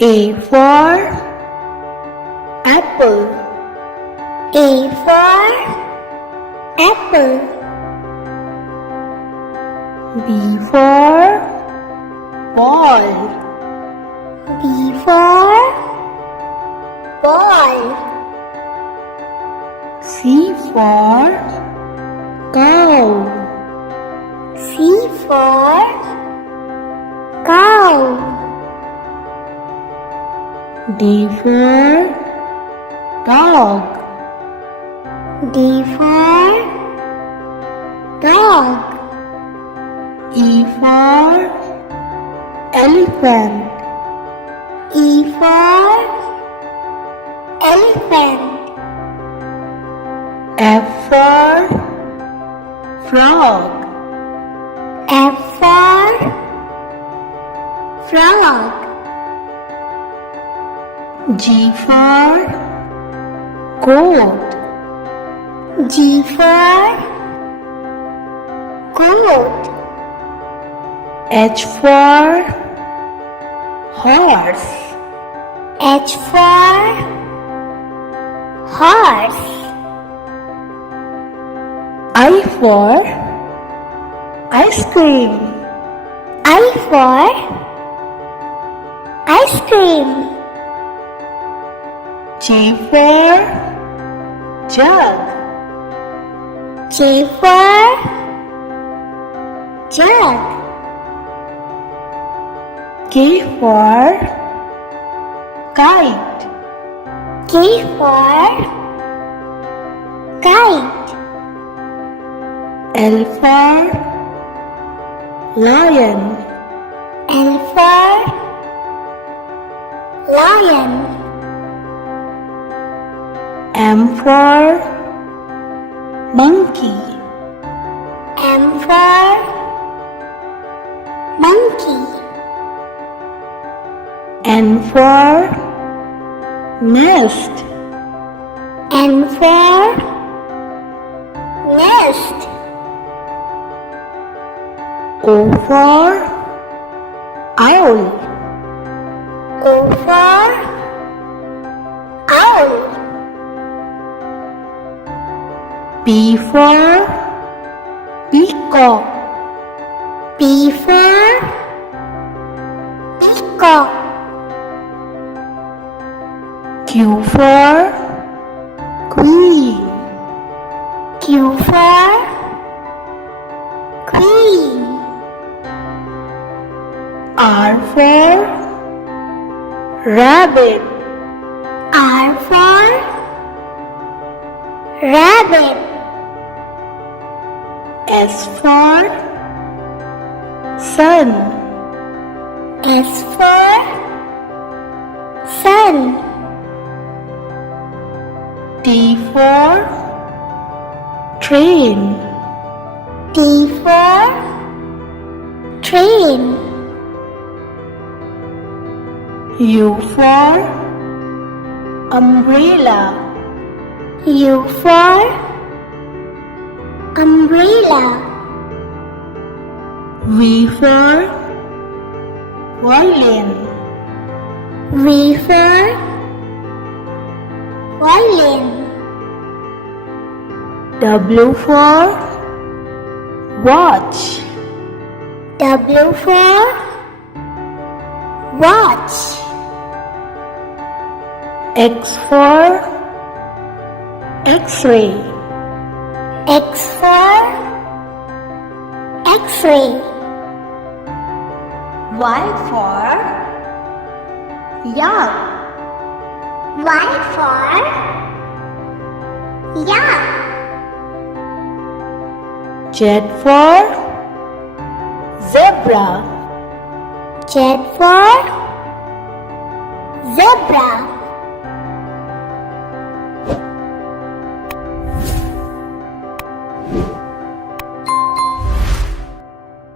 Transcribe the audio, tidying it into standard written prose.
A for apple. A for apple. B for ball. B for ball. C for cow. C for cow. D for dog. D for dog. E for elephant. E for elephant. F for frog. F for frog. G for goat. G for goat. H for horse. H for horse. I for ice cream. I for ice cream. J for jug. J for jug. K for kite. K for kite. L for lion. L for lion. M for monkey. M for monkey. N for nest. N for nest. O for owl. O for owl. P for peacock. P for peacock. Q for queen. Q for queen. R for rabbit. R for rabbit. S for sun. S for sun. T for train. T for train. U for umbrella. U for umbrella. V for violin. V for violin. W for watch. W for watch. X for X-ray. X for X-ray. Y for yak. Y for yak. Z for zebra. Z for zebra.